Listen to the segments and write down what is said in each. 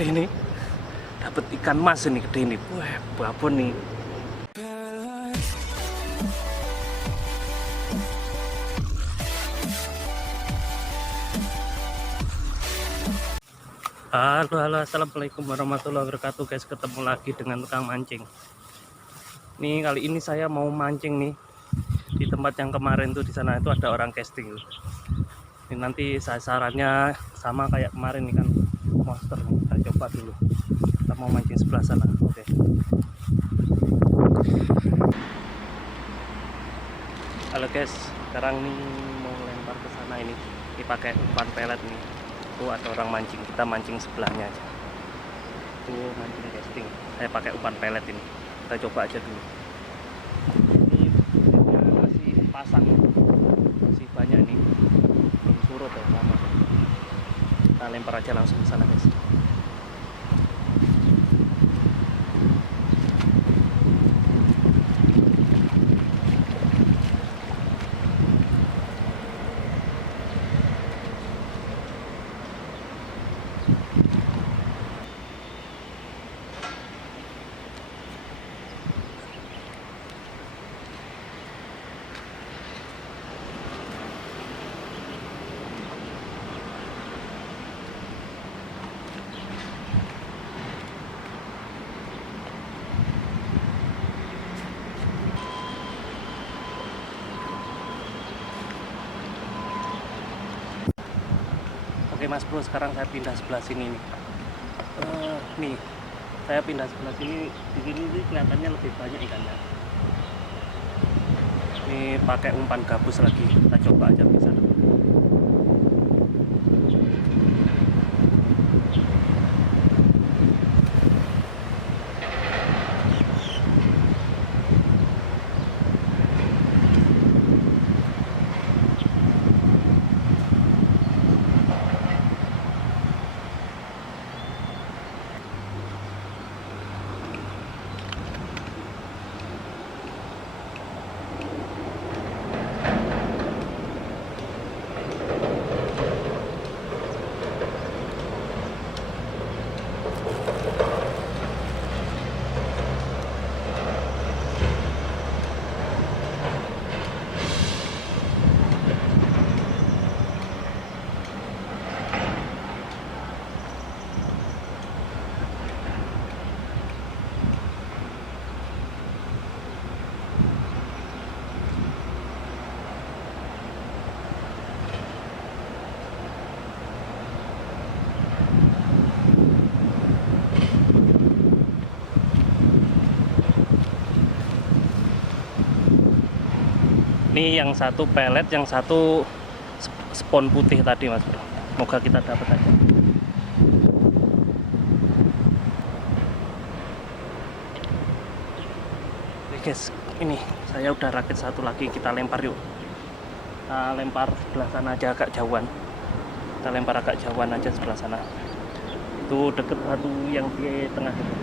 gede nih. Dapat ikan mas ini gede nih. Wah, babon nih. Halo, assalamualaikum warahmatullahi wabarakatuh guys, ketemu lagi dengan tukang mancing. Nih kali ini saya mau mancing nih di tempat yang kemarin tuh, di sana itu ada orang casting. Ini nanti sasarannya sama kayak kemarin nih kan, monster nih. Kita coba dulu. Kita mau mancing sebelah sana. Oke. Halo guys, sekarang nih mau lempar ke sana ini. Ini pakai umpan pelet nih. Tuh ada orang mancing, kita mancing sebelahnya aja. Tuh mancing casting. Saya pakai umpan pelet ini. Kita coba aja dulu. Ini masih pasang, masih banyak nih, belum surut ya, lama. Kita lempar aja langsung ke sana guys. Oke Mas Bro, sekarang saya pindah sebelah sini nih. Nih, saya pindah sebelah sini. Di sini sih kelihatannya lebih banyak ikannya. Ini pakai umpan gabus lagi. Kita coba aja bisa. Ini yang satu pelet, yang satu spon putih tadi Mas Bro. Semoga kita dapat aja. Oke guys, ini saya udah rakit satu lagi, kita lempar yuk. Kita lempar sebelah sana aja, agak jauhan. Kita lempar agak jauhan aja sebelah sana. Itu deket batu yang di tengah itu.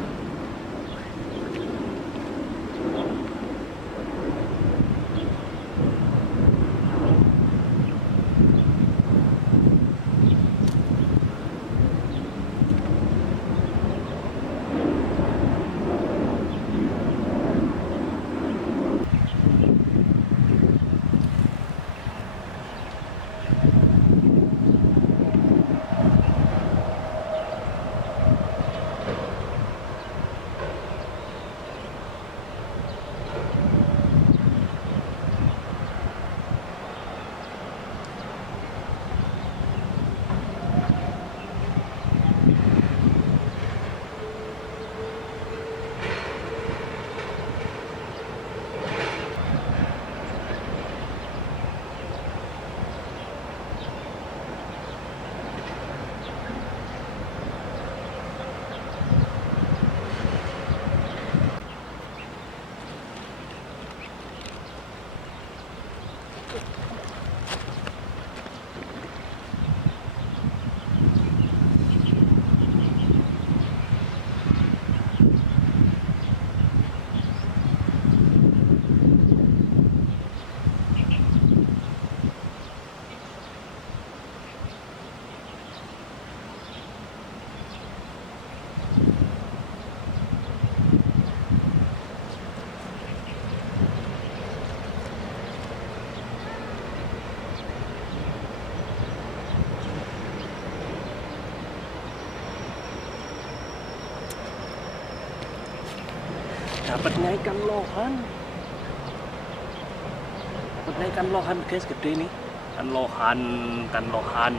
dapatnya ikan lohan. Dapatnya ikan lohan guys, gede nih. Ikan lohan, ikan lohan.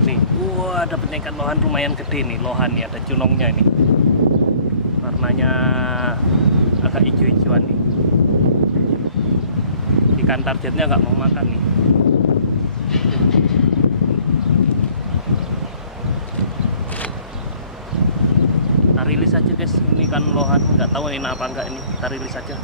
Nih, wah dapatnya ikan lohan lumayan gede nih, lohan nih, ada cunongnya nih. Warnanya agak hijau-hijauan nih. Ikan targetnya nggak mau makan nih. Kita rilis aja guys, ini ikan lohan, nggak tahu ini apa enggak ini, kita rilis aja.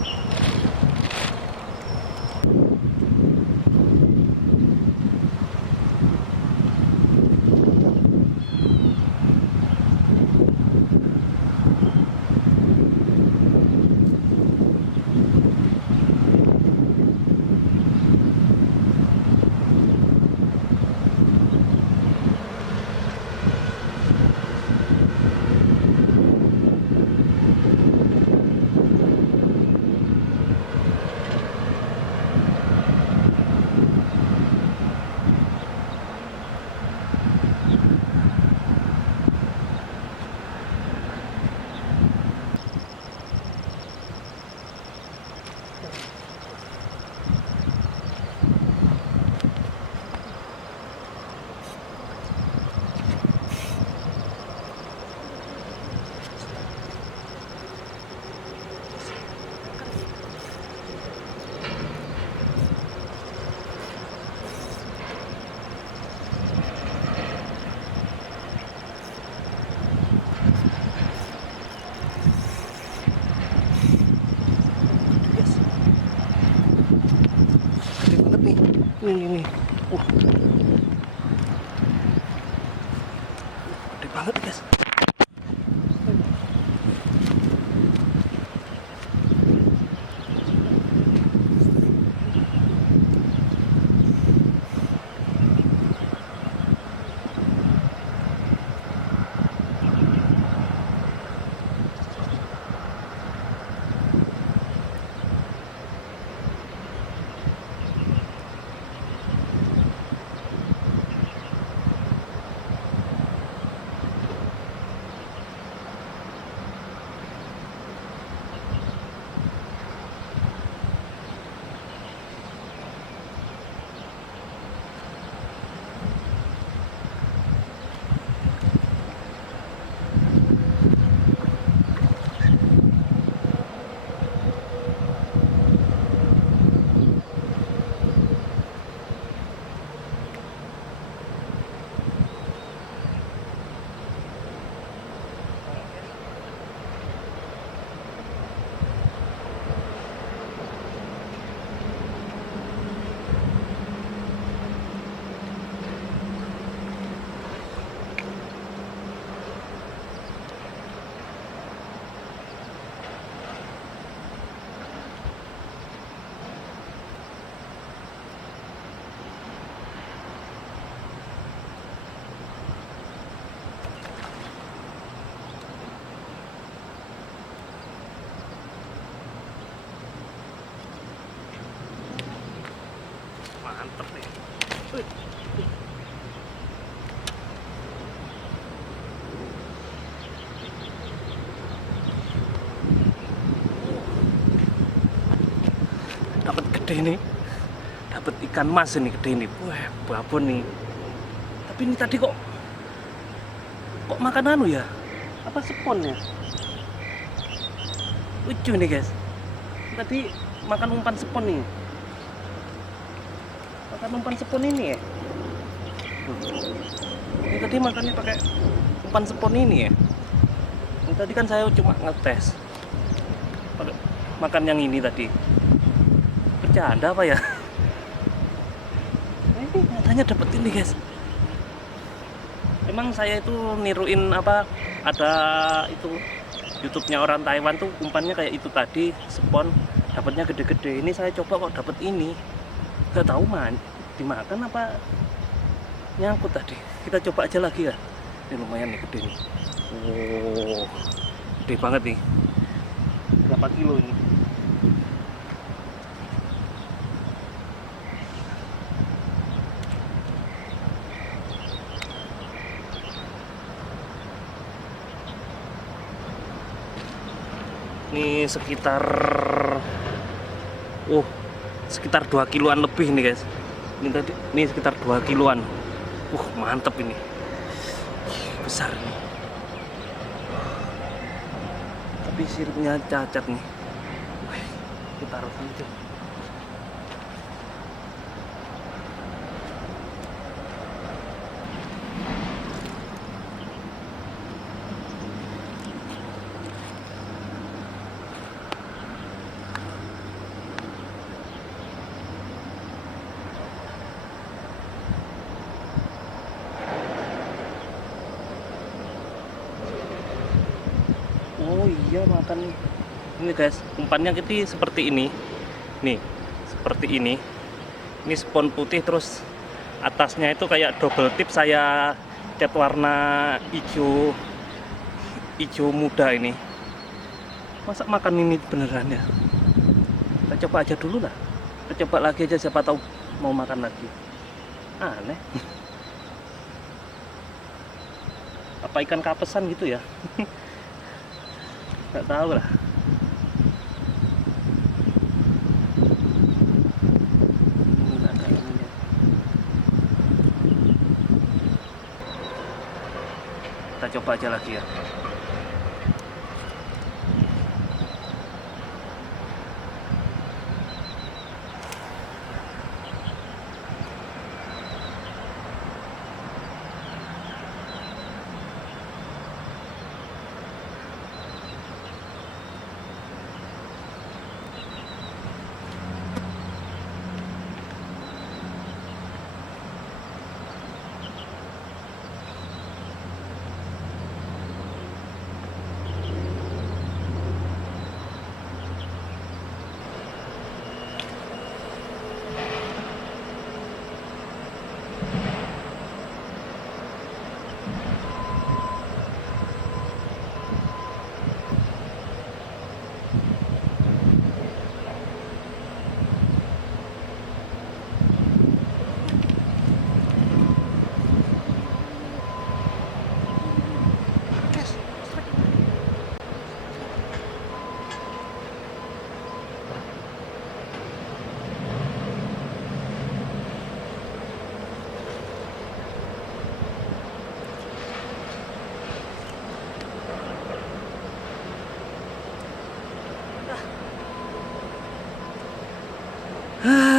Ini gede banget guys. Mantep nih. Dapat gede nih. Dapat ikan mas ini gede nih. Wah, babon nih. Tapi ini tadi kok makan anu ya? Apa spon ya? Lucu nih guys. Tadi makan umpan spon nih. Makan umpan spon ini ya. Ini tadi makannya pakai umpan spon ini ya. Ini tadi kan saya cuma ngetes. Makan yang ini tadi. Bercanda apa ya? Nah, ini nyatanya dapet ini guys. Emang saya itu niruin apa? Ada itu YouTube-nya orang Taiwan tuh umpannya kayak itu tadi, spon, dapatnya gede-gede. Ini saya coba kok dapet ini. Gak tahu dimakan apa nyangkut tadi. Kita coba aja lagi ya. Ini lumayan nih gede nih. Oh, gede banget nih. Berapa kilo ini? Ini sekitar sekitar 2 kiloan lebih nih guys. Ini sekitar 2 kiloan. Mantep ini. Besar nih. Tapi siripnya cacat nih. Kita taruh saja. Oh iya, makan ini guys, umpannya kita seperti ini nih, seperti ini spon putih, terus atasnya itu kayak double tip saya cat warna hijau muda ini. Masa makan ini beneran ya? Kita coba aja dulu lah, kita coba lagi aja, siapa tahu mau makan lagi. Aneh. Apa ikan kapesan gitu ya? Nggak tahu lah. Kita coba aja lagi ya.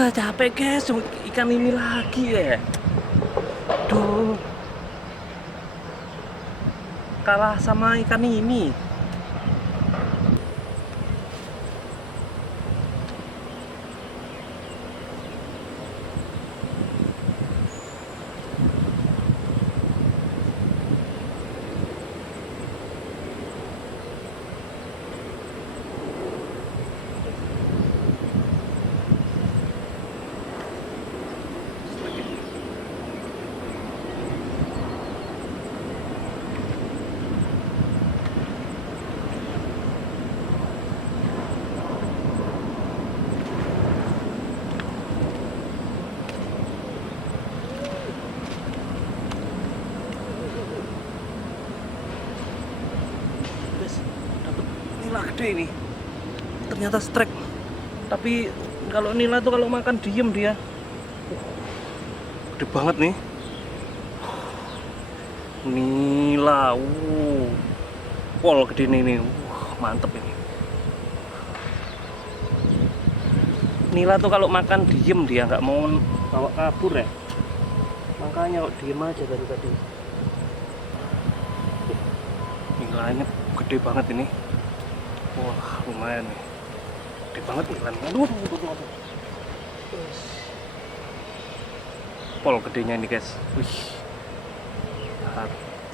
Capek guys, ikan ini lagi ya. Duh, kalah sama ikan ini. Nila gede ini, ternyata strike. Tapi kalau nila tuh kalau makan diem dia. Gede banget nih nila. Pol gede nih. Mantep ini. Nila tuh kalau makan diem dia, nggak mau bawa kabur ya. Makanya kok diem aja dari tadi. Nilainya gede banget ini. Wah, lumayan nih. Gede banget ikannya. Aduh. Pol gedenya ini guys. Wih.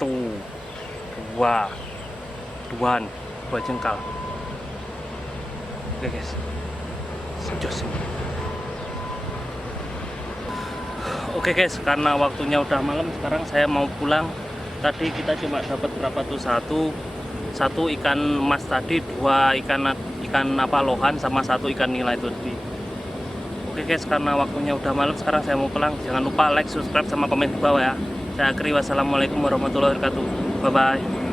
1, 2 jengkal. Oke guys. Sejos ini. Oke guys, karena waktunya udah malam, sekarang saya mau pulang. tadi kita cuma dapat berapa tuh, satu ikan emas tadi, dua ikan apa lohan, sama satu ikan nila itu tadi. Oke guys, karena waktunya udah malam, sekarang saya mau pulang. Jangan lupa like, subscribe, sama komen di bawah ya. Saya akhiri, wassalamualaikum warahmatullahi wabarakatuh. Bye bye.